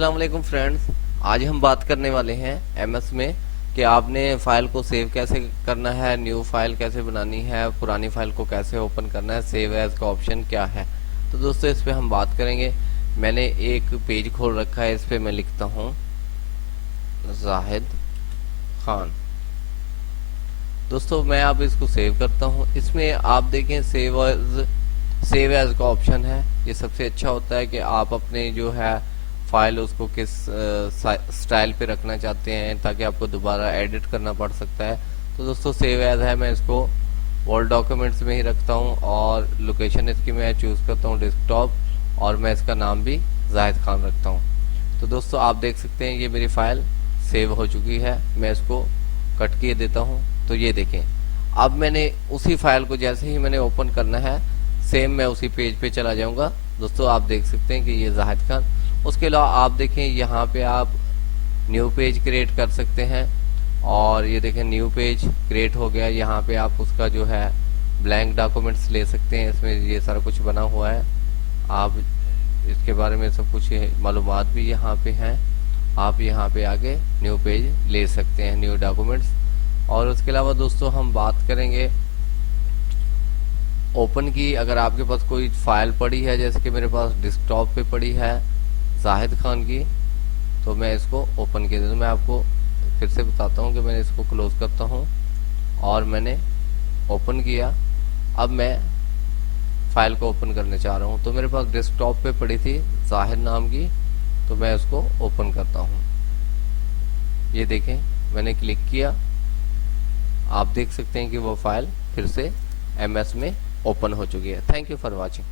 अस्सलाम वालेकुम फ्रेंड्स। आज हम बात करने वाले हैं एमएस में कि आपने फाइल को सेव कैसे करना है, न्यू फाइल कैसे बनानी है, पुरानी फाइल को कैसे ओपन करना है, सेव एज का ऑप्शन क्या है। तो दोस्तों इस पे हम बात करेंगे। मैंने एक पेज खोल रखा है, इस पे मैं लिखता हूँ जाहिद खान। दोस्तों मैं अब इसको सेव करता हूँ। इसमें आप देखें सेव एज का ऑप्शन है। ये सबसे अच्छा होता है कि आप अपने जो है फाइल उसको किस स्टाइल पे रखना चाहते हैं ताकि आपको दोबारा एडिट करना पड़ सकता है। तो दोस्तों सेव एज है, मैं इसको वर्ड डॉक्यूमेंट्स में ही रखता हूँ और लोकेशन इसकी मैं चूज करता हूँ डेस्कटॉप, और मैं इसका नाम भी जाहिद खान रखता हूँ। तो दोस्तों आप देख सकते हैं ये मेरी फाइल सेव हो चुकी है। मैं इसको कट किए देता हूँ। तो ये देखें, अब मैंने उसी फाइल को जैसे ही मैंने ओपन करना है सेम मैं उसी पेज पे चला जाऊंगा। दोस्तों आप देख सकते हैं कि ये जाहिद खान। उसके अलावा आप देखें यहाँ पे आप न्यू पेज क्रिएट कर सकते हैं, और ये देखें न्यू पेज क्रिएट हो गया। यहाँ पे आप उसका जो है ब्लैंक डॉक्यूमेंट्स ले सकते हैं। इसमें ये सारा कुछ बना हुआ है, आप इसके बारे में सब कुछ मालूमात भी यहाँ पे हैं। आप यहाँ पे आगे न्यू पेज ले सकते हैं, न्यू डॉक्यूमेंट्स। और उसके अलावा दोस्तों हम बात करेंगे ओपन की। अगर आपके पास कोई फाइल पड़ी है, जैसे कि मेरे पास डेस्कटॉप पे पड़ी है जाहिद खान की, तो मैं इसको ओपन किया। तो मैं आपको फिर से बताता हूँ कि मैंने इसको क्लोज करता हूँ और मैंने ओपन किया। अब मैं फाइल को ओपन करने चाह रहा हूँ। तो मेरे पास डेस्कटॉप पे पड़ी थी जाहिद नाम की, तो मैं उसको ओपन करता हूँ। ये देखें मैंने क्लिक किया, आप देख सकते हैं कि वो फाइल फिर से एमएस में ओपन हो चुकी है। Thank you for watching.